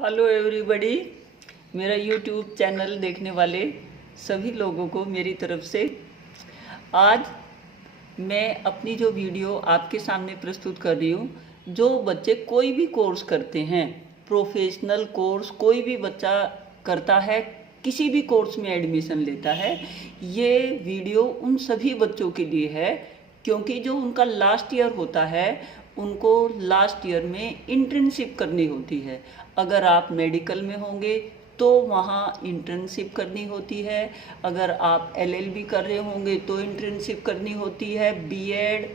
Hello everybody, मेरा YouTube channel देखने वाले सभी लोगों को मेरी तरफ से आज मैं अपनी जो वीडियो आपके सामने प्रस्तुत कर रही हूँ। जो बच्चे कोई भी कोर्स करते हैं, प्रोफेशनल कोर्स कोई भी बच्चा करता है, किसी भी कोर्स में एडमिशन लेता है, ये वीडियो उन सभी बच्चों के लिए है। क्योंकि जो उनका लास्ट ईयर होता है, उनको लास्ट ईयर में इंटर्नशिप करनी होती है। अगर आप मेडिकल में होंगे तो वहाँ इंटर्नशिप करनी होती है। अगर आप एलएलबी कर रहे होंगे तो इंटर्नशिप करनी होती है। बीएड,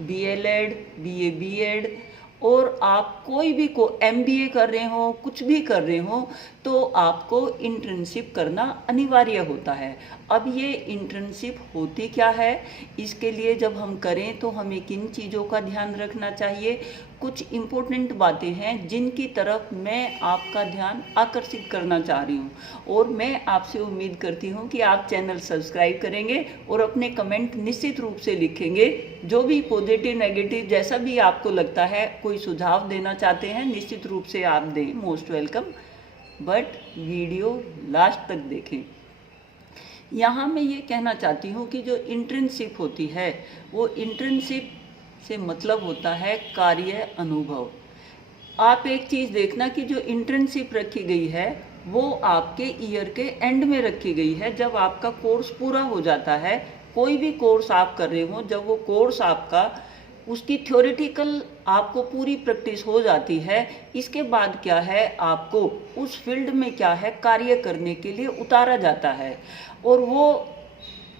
बीएलएड, बीए बीएड, और आप कोई भी को एमबीए कर रहे हो, कुछ भी कर रहे हो, तो आपको इंटर्नशिप करना अनिवार्य होता है। अब ये इंटर्नशिप होती क्या है, इसके लिए जब हम करें तो हमें किन चीज़ों का ध्यान रखना चाहिए, कुछ इम्पोर्टेंट बातें हैं जिनकी तरफ मैं आपका ध्यान आकर्षित करना चाह रही हूँ। और मैं आपसे उम्मीद करती हूँ कि आप चैनल सब्सक्राइब करेंगे और अपने कमेंट निश्चित रूप से लिखेंगे। जो भी पॉजिटिव नेगेटिव जैसा भी आपको लगता है, कोई सुझाव देना चाहते हैं, निश्चित रूप से आप दें, most welcome. But video last तक देखें। यहाँ मैं ये कहना चाहती हूँ कि जो इंटर्नशिप होती है, वो इंटर्नशिप से मतलब होता है कार्य अनुभव। आप एक चीज़ देखना कि जो इंटर्नशिप रखी गई है वो आपके ईयर के एंड में रखी गई है। जब आपका कोर्स पूरा हो जाता है, कोई भी कोर्स आप कर रहे हो, जब वो कोर्स आपका उसकी थ्योरेटिकल आपको पूरी प्रैक्टिस हो जाती है, इसके बाद क्या है, आपको उस फील्ड में क्या है कार्य करने के लिए उतारा जाता है। और वो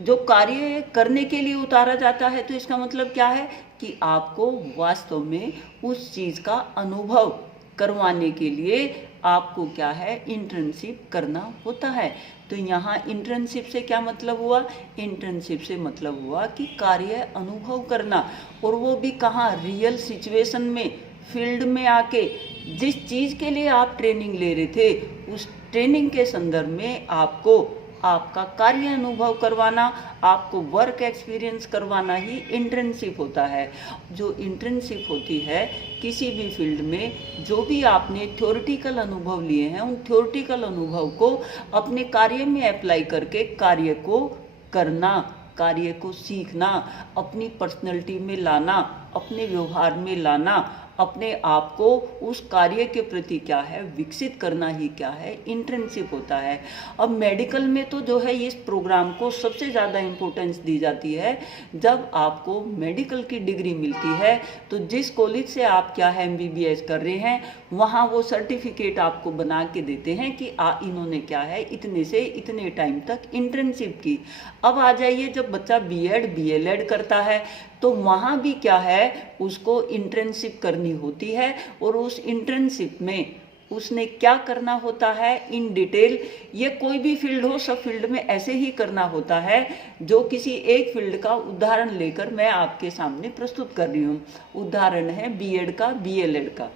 जो कार्य करने के लिए उतारा जाता है, तो इसका मतलब क्या है कि आपको वास्तव में उस चीज़ का अनुभव करवाने के लिए आपको क्या है, इंटर्नशिप करना होता है। तो यहाँ इंटर्नशिप से क्या मतलब हुआ, इंटर्नशिप से मतलब हुआ कि कार्य अनुभव करना, और वो भी कहाँ, रियल सिचुएशन में, फील्ड में आके जिस चीज़ के लिए आप ट्रेनिंग ले रहे थे, उस ट्रेनिंग के संदर्भ में आपको आपका कार्य अनुभव करवाना, आपको वर्क एक्सपीरियंस करवाना ही इंटर्नशिप होता है। जो इंटर्नशिप होती है किसी भी फील्ड में, जो भी आपने थ्योरेटिकल अनुभव लिए हैं, उन थ्योरेटिकल अनुभव को अपने कार्य में अप्लाई करके कार्य को करना, कार्य को सीखना, अपनी पर्सनैलिटी में लाना, अपने व्यवहार में लाना, अपने आप को उस कार्य के प्रति क्या है विकसित करना ही क्या है, इंटर्नशिप होता है। अब मेडिकल में तो जो है इस प्रोग्राम को सबसे ज़्यादा इम्पोर्टेंस दी जाती है। जब आपको मेडिकल की डिग्री मिलती है तो जिस कॉलेज से आप क्या है एमबीबीएस कर रहे हैं, वहाँ वो सर्टिफिकेट आपको बना के देते हैं कि इन्होंने क्या है इतने से इतने टाइम तक इंटर्नशिप की। अब आ जाइए, जब बच्चा बीएड बीएलएड करता है तो वहाँ भी क्या है, उसको इंटर्नशिप करनी होती है। और उस इंटर्नशिप में उसने क्या करना होता है इन डिटेल, ये कोई भी फील्ड हो, सब फील्ड में ऐसे ही करना होता है। जो किसी एक फील्ड का उदाहरण लेकर मैं आपके सामने प्रस्तुत कर रही हूँ। उदाहरण है बीएड का, बीएलएड का।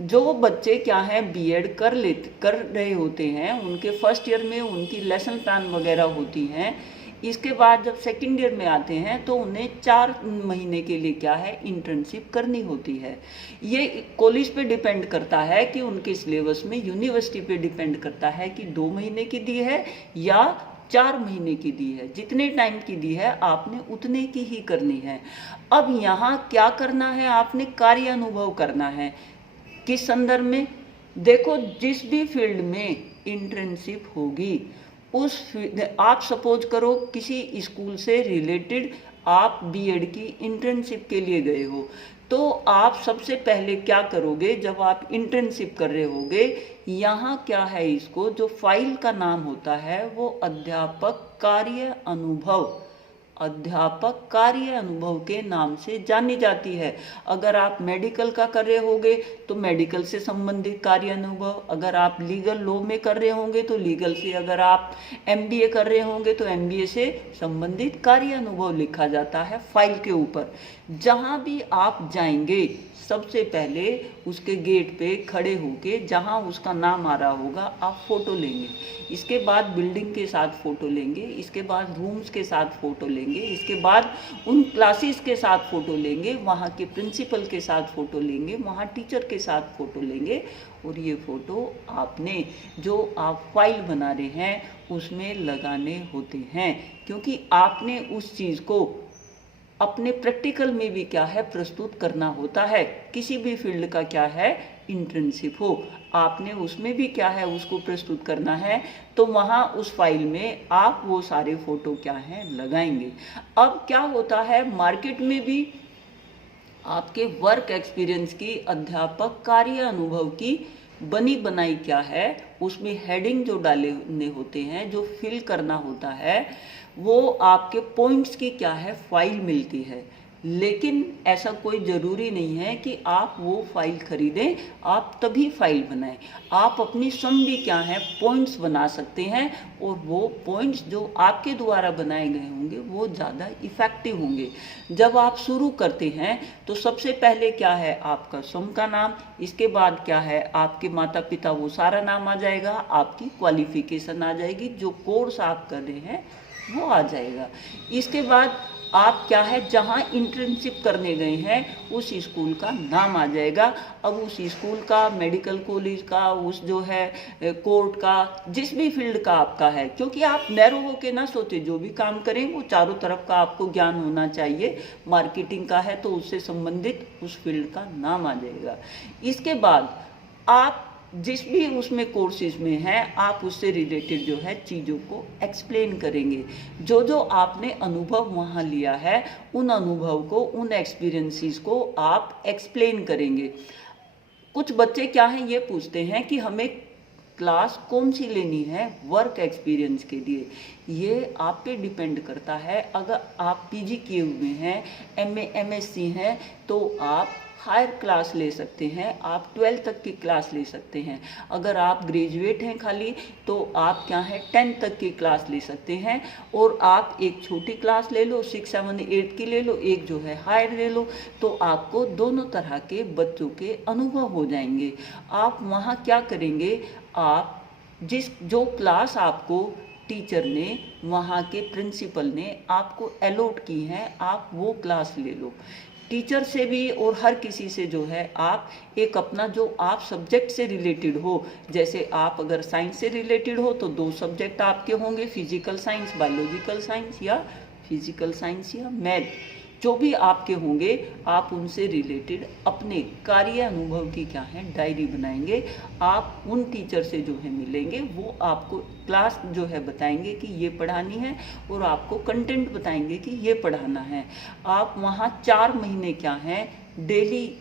जो बच्चे क्या है बीएड कर रहे होते हैं, उनके फर्स्ट ईयर में उनकी लेसन प्लान वगैरह होती हैं। इसके बाद जब सेकेंड ईयर में आते हैं तो उन्हें 4 महीने के लिए क्या है इंटर्नशिप करनी होती है। ये कॉलेज पे डिपेंड करता है कि उनके सिलेबस में, यूनिवर्सिटी पे डिपेंड करता है कि 2 महीने की दी है या 4 महीने की दी है। जितने टाइम की दी है आपने उतने की ही करनी है। अब यहाँ क्या करना है, आपने कार्य अनुभव करना है। किस संदर्भ में, देखो जिस भी फील्ड में इंटर्नशिप होगी, आप सपोज करो किसी स्कूल से रिलेटेड आप बीएड की इंटर्नशिप के लिए गए हो, तो आप सबसे पहले क्या करोगे, जब आप इंटर्नशिप कर रहे होगे, यहाँ क्या है, इसको जो फाइल का नाम होता है वो अध्यापक कार्य अनुभव, अध्यापक कार्य अनुभव के नाम से जानी जाती है। अगर आप मेडिकल का कर रहे होंगे तो मेडिकल से संबंधित कार्य अनुभव, अगर आप लीगल लॉ में कर रहे होंगे तो लीगल से, अगर आप एमबीए कर रहे होंगे तो एमबीए से संबंधित कार्य अनुभव लिखा जाता है फाइल के ऊपर। जहाँ भी आप जाएंगे सबसे पहले उसके गेट पे खड़े होके जहाँ उसका नाम आ रहा होगा आप फ़ोटो लेंगे। इसके बाद बिल्डिंग के साथ फ़ोटो लेंगे, इसके बाद रूम्स के साथ फ़ोटो लेंगे। लेंगे, इसके बाद उन क्लासेस के साथ फ़ोटो लेंगे, वहाँ के प्रिंसिपल के साथ फ़ोटो लेंगे, वहाँ टीचर के साथ फ़ोटो लेंगे और ये फ़ोटो आपने जो आप फाइल बना रहे हैं उसमें लगाने होते हैं, क्योंकि आपने उस चीज़ को अपने प्रैक्टिकल में भी क्या है प्रस्तुत करना होता है। किसी भी फील्ड का क्या है इंटर्नशिप हो, आपने उसमें भी क्या है उसको प्रस्तुत करना है, तो वहाँ उस फाइल में आप वो सारे फोटो क्या हैं लगाएंगे। अब क्या होता है मार्केट में भी आपके वर्क एक्सपीरियंस की, अध्यापक कार्य अनुभव की बनी बनाई क्या है, उसमें हेडिंग जो डालने होते हैं, जो फिल करना होता है, वो आपके पॉइंट्स की क्या है फाइल मिलती है। लेकिन ऐसा कोई ज़रूरी नहीं है कि आप वो फाइल खरीदें, आप तभी फाइल बनाएं। आप अपनी सम भी क्या है पॉइंट्स बना सकते हैं और वो पॉइंट्स जो आपके द्वारा बनाए गए होंगे वो ज़्यादा इफ़ेक्टिव होंगे। जब आप शुरू करते हैं तो सबसे पहले क्या है आपका सम का नाम, इसके बाद क्या है आपके माता पिता वो सारा नाम आ जाएगा, आपकी क्वालिफिकेशन आ जाएगी, जो कोर्स आप कर रहे हैं वो आ जाएगा। इसके बाद आप क्या है जहाँ इंटर्नशिप करने गए हैं उस स्कूल का नाम आ जाएगा। अब उस स्कूल का, मेडिकल कॉलेज का, उस जो है कोर्ट का, जिस भी फील्ड का आपका है, क्योंकि आप नैरो होके ना सोचे, जो भी काम करें वो चारों तरफ का आपको ज्ञान होना चाहिए। मार्केटिंग का है तो उससे संबंधित उस फील्ड का नाम आ जाएगा। इसके बाद आप जिस भी उसमें कोर्सेज में हैं आप उससे रिलेटेड जो है चीज़ों को एक्सप्लेन करेंगे। जो जो आपने अनुभव वहाँ लिया है उन अनुभव को, उन एक्सपीरियंसेस को आप एक्सप्लेन करेंगे। कुछ बच्चे क्या हैं ये पूछते हैं कि हमें क्लास कौन सी लेनी है वर्क एक्सपीरियंस के लिए। ये आप पे डिपेंड करता है। अगर आप पीजी किए हुए हैं, एमए एमएससी हैं, तो आप हायर क्लास ले सकते हैं, आप 12th तक की क्लास ले सकते हैं। अगर आप ग्रेजुएट हैं खाली तो आप क्या है 10th तक की क्लास ले सकते हैं। और आप एक छोटी क्लास ले लो, 6, 7, 8 की ले लो, एक जो है हायर ले लो, तो आपको दोनों तरह के बच्चों के अनुभव हो जाएंगे। आप वहाँ क्या करेंगे, आप जो क्लास आपको टीचर ने, वहाँ के प्रिंसिपल ने आपको अलॉट की है, आप वो क्लास ले लो। टीचर से भी और हर किसी से जो है आप एक अपना जो आप सब्जेक्ट से रिलेटेड हो, जैसे आप अगर साइंस से रिलेटेड हो तो 2 सब्जेक्ट आपके होंगे, फिजिकल साइंस, बायोलॉजिकल साइंस, या फिजिकल साइंस या मैथ, जो भी आपके होंगे आप उनसे रिलेटेड अपने कार्य अनुभव की क्या है डायरी बनाएंगे। आप उन टीचर से जो है मिलेंगे, वो आपको क्लास जो है बताएंगे कि ये पढ़ानी है और आपको कंटेंट बताएंगे कि ये पढ़ाना है। आप वहाँ 4 महीने क्या हैं डेली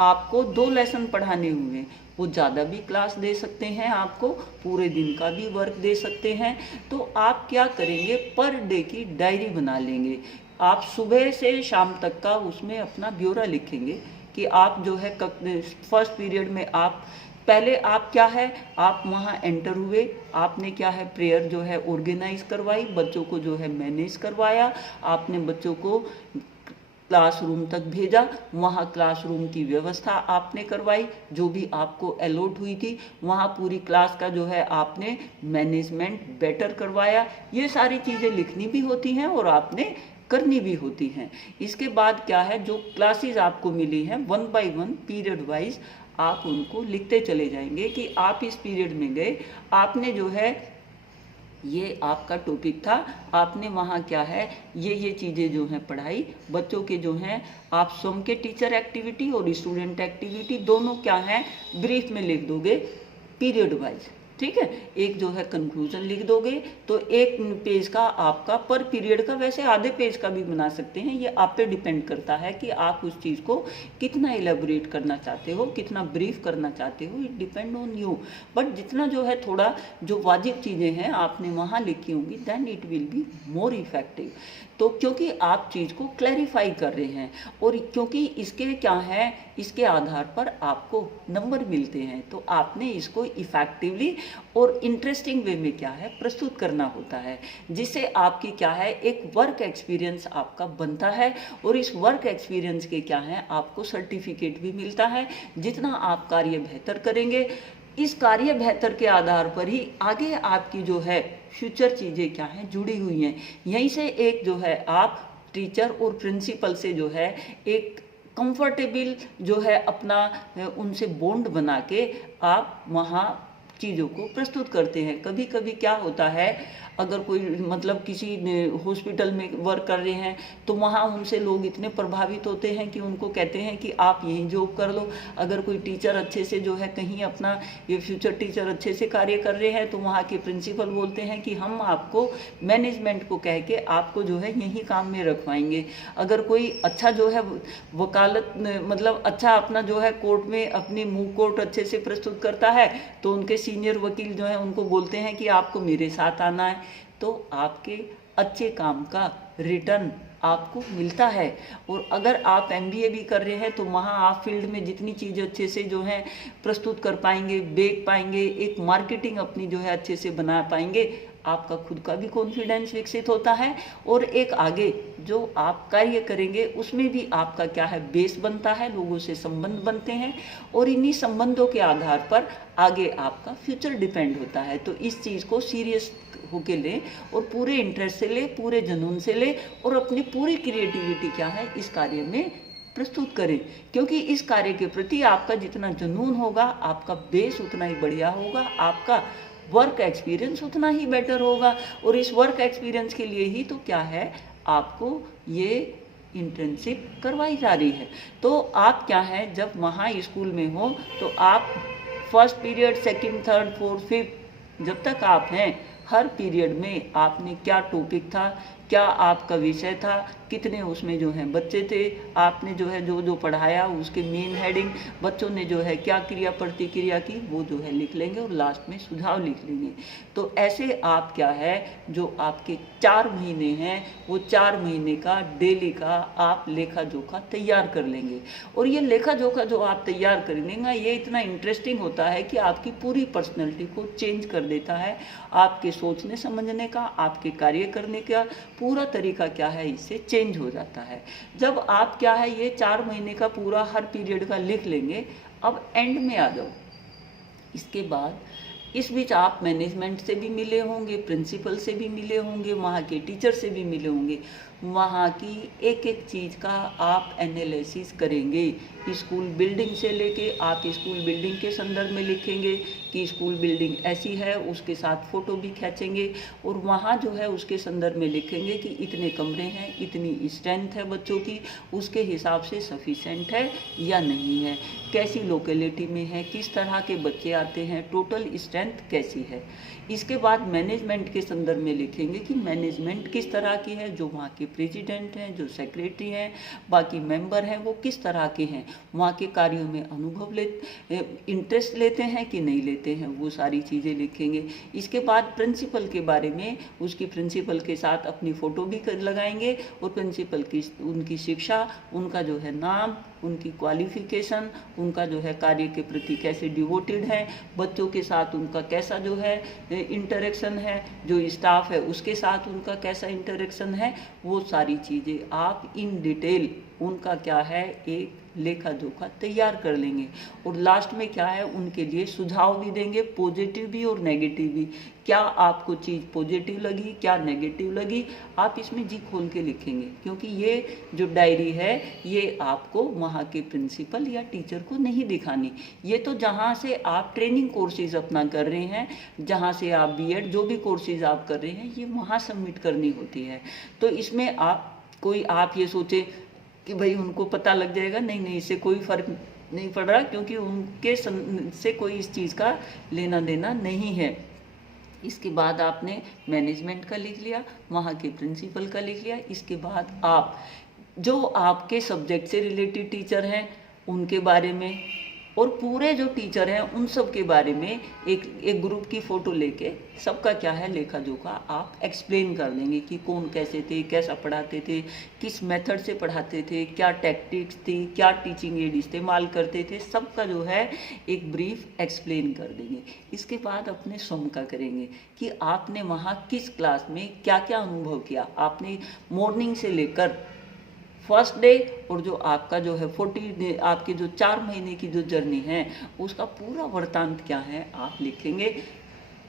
आपको 2 लेसन पढ़ाने हुए, वो ज़्यादा भी क्लास दे सकते हैं, आपको पूरे दिन का भी वर्क दे सकते हैं। तो आप क्या करेंगे, पर डे की डायरी बना लेंगे। आप सुबह से शाम तक का उसमें अपना ब्यौरा लिखेंगे कि आप जो है फर्स्ट पीरियड में आप पहले आप क्या है आप वहाँ एंटर हुए, आपने क्या है प्रेयर जो है ऑर्गेनाइज करवाई, बच्चों को जो है मैनेज करवाया, आपने बच्चों को क्लासरूम तक भेजा, वहाँ क्लासरूम की व्यवस्था आपने करवाई, जो भी आपको अलॉट हुई थी वहाँ पूरी क्लास का जो है आपने मैनेजमेंट बेटर करवाया। ये सारी चीज़ें लिखनी भी होती हैं और आपने करनी भी होती हैं। इसके बाद क्या है जो क्लासेस आपको मिली हैं 1 by 1 पीरियड वाइज आप उनको लिखते चले जाएंगे कि आप इस पीरियड में गए, आपने जो है ये आपका टॉपिक था, आपने वहाँ क्या है ये चीज़ें जो हैं पढ़ाई, बच्चों के जो हैं आप स्वयं के टीचर एक्टिविटी और स्टूडेंट एक्टिविटी दोनों क्या हैं ब्रीफ में लिख दोगे पीरियड वाइज। ठीक है, एक जो है कंक्लूजन लिख दोगे तो 1 पेज का आपका पर पीरियड का, वैसे आधे पेज का भी बना सकते हैं, ये आप पे डिपेंड करता है कि आप उस चीज़ को कितना एलेबोरेट करना चाहते हो, कितना ब्रीफ करना चाहते हो, it depend on you. But जितना जो है थोड़ा जो वाजिब चीज़ें हैं आपने वहाँ लिखी होंगी then it will be more effective. तो क्योंकि आप चीज़ को क्लैरिफाई कर रहे हैं और क्योंकि इसके क्या है इसके आधार पर आपको नंबर मिलते हैं, तो आपने इसको इफेक्टिवली और इंटरेस्टिंग वे में क्या है प्रस्तुत करना होता है, जिससे आपकी क्या है एक वर्क एक्सपीरियंस आपका बनता है और इस वर्क एक्सपीरियंस के क्या है आपको सर्टिफिकेट भी मिलता है। जितना आप कार्य बेहतर करेंगे इस कार्य बेहतर के आधार पर ही आगे आपकी जो है फ्यूचर चीज़ें क्या हैं जुड़ी हुई हैं। यहीं से एक जो है आप टीचर और प्रिंसिपल से जो है एक कंफर्टेबल जो है अपना उनसे बॉन्ड बना के आप वहाँ चीज़ों को प्रस्तुत करते हैं। कभी कभी क्या होता है, अगर कोई मतलब किसी हॉस्पिटल में वर्क कर रहे हैं तो वहाँ उनसे लोग इतने प्रभावित होते हैं कि उनको कहते हैं कि आप यहीं जॉब कर लो। अगर कोई टीचर अच्छे से जो है कहीं अपना ये फ्यूचर टीचर अच्छे से कार्य कर रहे हैं तो वहाँ के प्रिंसिपल बोलते हैं कि हम आपको मैनेजमेंट को कह के आपको जो है यहीं काम में रखवाएंगे। अगर कोई अच्छा जो है वकालत मतलब अच्छा अपना जो है कोर्ट में अपनी मुंह कोर्ट अच्छे से प्रस्तुत करता है तो उनके सीनियर वकील जो है उनको बोलते हैं कि आपको मेरे साथ आना है, तो आपके अच्छे काम का रिटर्न आपको मिलता है। और अगर आप एमबीए भी कर रहे हैं तो वहाँ आप फील्ड में जितनी चीज़ें अच्छे से जो है प्रस्तुत कर पाएंगे, बेच पाएंगे, एक मार्केटिंग अपनी जो है अच्छे से बना पाएंगे, आपका खुद का भी कॉन्फिडेंस विकसित होता है और एक आगे जो आप कार्य करेंगे उसमें भी आपका क्या है बेस बनता है, लोगों से संबंध बनते हैं और इन्हीं संबंधों के आधार पर आगे आपका फ्यूचर डिपेंड होता है। तो इस चीज़ को सीरियस होके लें और पूरे इंटरेस्ट से ले, पूरे जुनून से ले और अपनी पूरी क्रिएटिविटी क्या है इस कार्य में प्रस्तुत करें, क्योंकि इस कार्य के प्रति आपका जितना जुनून होगा आपका बेस उतना ही बढ़िया होगा, आपका वर्क एक्सपीरियंस उतना ही बेटर होगा। और इस वर्क एक्सपीरियंस के लिए ही तो क्या है आपको ये इंटर्नशिप करवाई जा रही है। तो आप क्या है जब वहाँ स्कूल में हो तो आप first period, second, third, fourth, fifth जब तक आप हैं हर पीरियड में आपने क्या टॉपिक था, क्या आपका विषय था, कितने उसमें जो है बच्चे थे, आपने जो है जो पढ़ाया उसके मेन हेडिंग, बच्चों ने जो है क्या क्रिया प्रतिक्रिया की वो जो है लिख लेंगे और लास्ट में सुझाव लिख लेंगे। तो ऐसे आप क्या है जो आपके 4 महीने हैं वो 4 महीने का डेली का आप लेखा जोखा तैयार कर लेंगे। और ये लेखा जोखा जो आप तैयार कर लेंगे ये इतना इंटरेस्टिंग होता है कि आपकी पूरी पर्सनैलिटी को चेंज कर देता है। आपके सोचने समझने का, आपके कार्य करने का पूरा तरीका क्या है इससे चेंज हो जाता है। जब आप क्या है ये 4 महीने का पूरा हर पीरियड का लिख लेंगे, अब एंड में आ जाओ। इसके बाद इस बीच आप मैनेजमेंट से भी मिले होंगे, प्रिंसिपल से भी मिले होंगे, वहाँ के टीचर से भी मिले होंगे, वहाँ की एक एक चीज़ का आप एनालिसिस करेंगे। स्कूल बिल्डिंग से लेके आप स्कूल बिल्डिंग के संदर्भ में लिखेंगे कि स्कूल बिल्डिंग ऐसी है, उसके साथ फ़ोटो भी खींचेंगे और वहाँ जो है उसके संदर्भ में लिखेंगे कि इतने कमरे हैं, इतनी स्ट्रेंथ है बच्चों की, उसके हिसाब से सफिशेंट है या नहीं है, कैसी लोकेलिटी में है, किस तरह के बच्चे आते हैं, टोटल स्ट्रेंथ कैसी है। इसके बाद मैनेजमेंट के संदर्भ में लिखेंगे कि मैनेजमेंट किस तरह की है, जो वहाँ के प्रेसिडेंट हैं, जो सेक्रेटरी हैं, बाकी मेंबर हैं वो किस तरह के हैं, वहाँ के कार्यों में अनुभव इंटरेस्ट लेते हैं कि नहीं लेते हैं, वो सारी चीज़ें लिखेंगे। इसके बाद प्रिंसिपल के बारे में उसकी प्रिंसिपल के साथ अपनी फ़ोटो भी लगाएंगे और प्रिंसिपल की उनकी शिक्षा, उनका जो है नाम, उनकी क्वालिफिकेशन, उनका जो है कार्य के प्रति कैसे डिवोटेड है, बच्चों के साथ उनका कैसा जो है इंटरेक्शन है, जो स्टाफ है उसके साथ उनका कैसा इंटरेक्शन है, वो सारी चीज़ें आप इन डिटेल उनका क्या है एक लेखा जोखा तैयार कर लेंगे। और लास्ट में क्या है उनके लिए सुझाव भी देंगे, पॉजिटिव भी और नेगेटिव भी। क्या आपको चीज़ पॉजिटिव लगी, क्या नेगेटिव लगी, आप इसमें जी खोल के लिखेंगे, क्योंकि ये जो डायरी है ये आपको वहाँ के प्रिंसिपल या टीचर को नहीं दिखानी। ये तो जहाँ से आप ट्रेनिंग कोर्सेज अपना कर रहे हैं, जहाँ से आप बीएड जो भी कोर्सेज आप कर रहे हैं ये वहाँ सबमिट करनी होती है। तो इसमें आप ये सोचे कि भाई उनको पता लग जाएगा, नहीं नहीं, इससे कोई फर्क नहीं पड़ रहा, क्योंकि उनके से कोई इस चीज़ का लेना देना नहीं है। इसके बाद आपने मैनेजमेंट का लिख लिया, वहाँ के प्रिंसिपल का लिख लिया। इसके बाद आप जो आपके सब्जेक्ट से रिलेटेड टीचर हैं उनके बारे में और पूरे जो टीचर हैं उन सब के बारे में एक ग्रुप की फ़ोटो लेके सबका क्या है लेखा जोखा आप एक्सप्लेन कर देंगे कि कौन कैसे थे, कैसा पढ़ाते थे, किस मेथड से पढ़ाते थे, क्या टैक्टिक्स थी, क्या टीचिंग एड इस्तेमाल करते थे, सबका जो है एक ब्रीफ एक्सप्लेन कर देंगे। इसके बाद अपने स्वयं का करेंगे कि आपने वहाँ किस क्लास में क्या क्या अनुभव किया, आपने मॉर्निंग से लेकर फर्स्ट डे और जो आपका जो है 40 डे, आपके जो 4 महीने की जो जर्नी है उसका पूरा वृत्तांत क्या है आप लिखेंगे।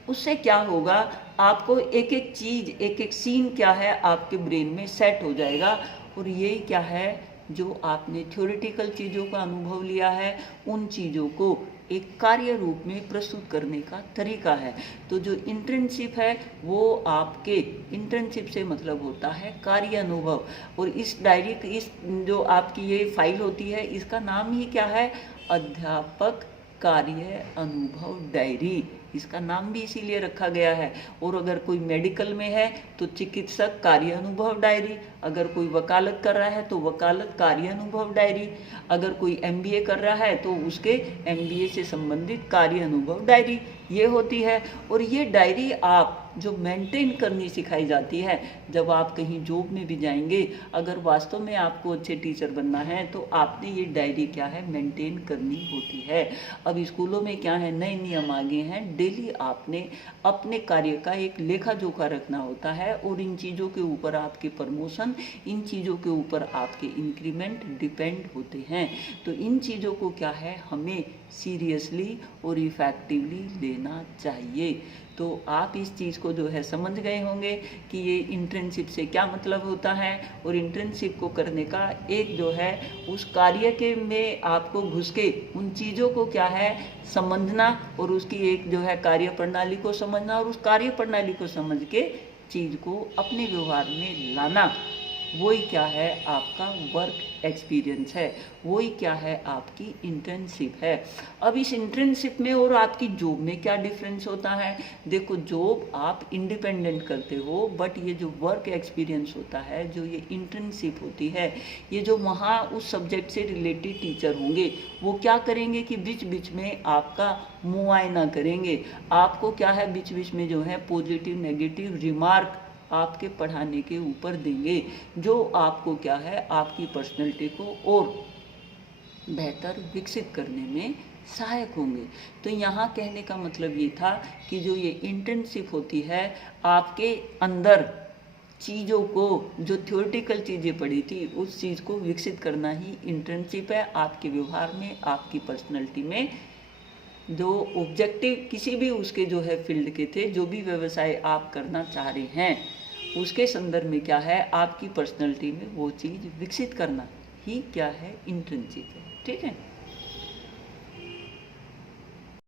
उससे क्या होगा, आपको एक एक चीज़, एक एक सीन क्या है आपके ब्रेन में सेट हो जाएगा। और यही क्या है, जो आपने थ्योरेटिकल चीज़ों का अनुभव लिया है उन चीज़ों को एक कार्य रूप में प्रस्तुत करने का तरीका है। तो जो इंटर्नशिप है वो आपके, इंटर्नशिप से मतलब होता है कार्य अनुभव। और इस डायरी, इस जो आपकी ये फाइल होती है इसका नाम ही क्या है, अध्यापक कार्य अनुभव डायरी। इसका नाम भी इसीलिए रखा गया है। और अगर कोई मेडिकल में है तो चिकित्सक कार्य अनुभव डायरी, अगर कोई वकालत कर रहा है तो वकालत कार्य अनुभव डायरी, अगर कोई एमबीए कर रहा है तो उसके एमबीए से संबंधित कार्य अनुभव डायरी ये होती है। और ये डायरी आप जो मेंटेन करनी सिखाई जाती है जब आप कहीं जॉब में भी जाएंगे, अगर वास्तव में आपको अच्छे टीचर बनना है तो आपने ये डायरी क्या है मेंटेन करनी होती है। अब स्कूलों में क्या है, नए नियम आ गए हैं, डेली आपने अपने कार्य का एक लेखा जोखा रखना होता है और इन चीज़ों के ऊपर आपके प्रमोशन, इन चीज़ों के ऊपर आपके इंक्रीमेंट डिपेंड होते हैं। तो इन चीज़ों को क्या है हमें सीरियसली और इफेक्टिवली लेना चाहिए। तो आप इस चीज़ को जो है समझ गए होंगे कि ये इंटर्नशिप से क्या मतलब होता है। और इंटर्नशिप को करने का एक जो है उस कार्य के में आपको घुस के उन चीज़ों को क्या है समझना और उसकी एक जो है कार्य प्रणाली को समझना और उस कार्य प्रणाली को समझ के चीज़ को अपने व्यवहार में लाना, वही क्या है आपका वर्क एक्सपीरियंस है, वही क्या है आपकी इंटर्नशिप है। अब इस इंटर्नशिप में और आपकी जॉब में क्या डिफरेंस होता है, देखो जॉब आप इंडिपेंडेंट करते हो, बट ये जो वर्क एक्सपीरियंस होता है, जो ये इंटर्नशिप होती है, ये जो वहाँ उस सब्जेक्ट से रिलेटेड टीचर होंगे वो क्या करेंगे कि बीच बीच में आपका मुआयना करेंगे, आपको क्या है बीच बीच में जो है पॉजिटिव नेगेटिव रिमार्क आपके पढ़ाने के ऊपर देंगे, जो आपको क्या है आपकी पर्सनैलिटी को और बेहतर विकसित करने में सहायक होंगे। तो यहाँ कहने का मतलब ये था कि जो ये इंटर्नशिप होती है आपके अंदर चीज़ों को, जो थ्योरेटिकल चीज़ें पढ़ी थी उस चीज़ को विकसित करना ही इंटर्नशिप है। आपके व्यवहार में, आपकी पर्सनैलिटी में जो ऑब्जेक्टिव किसी भी उसके जो है फील्ड के थे, जो भी व्यवसाय आप करना चाह रहे हैं उसके संदर्भ में क्या है आपकी पर्सनैलिटी में वो चीज़ विकसित करना ही क्या है इंटर्नशिप है। ठीक है।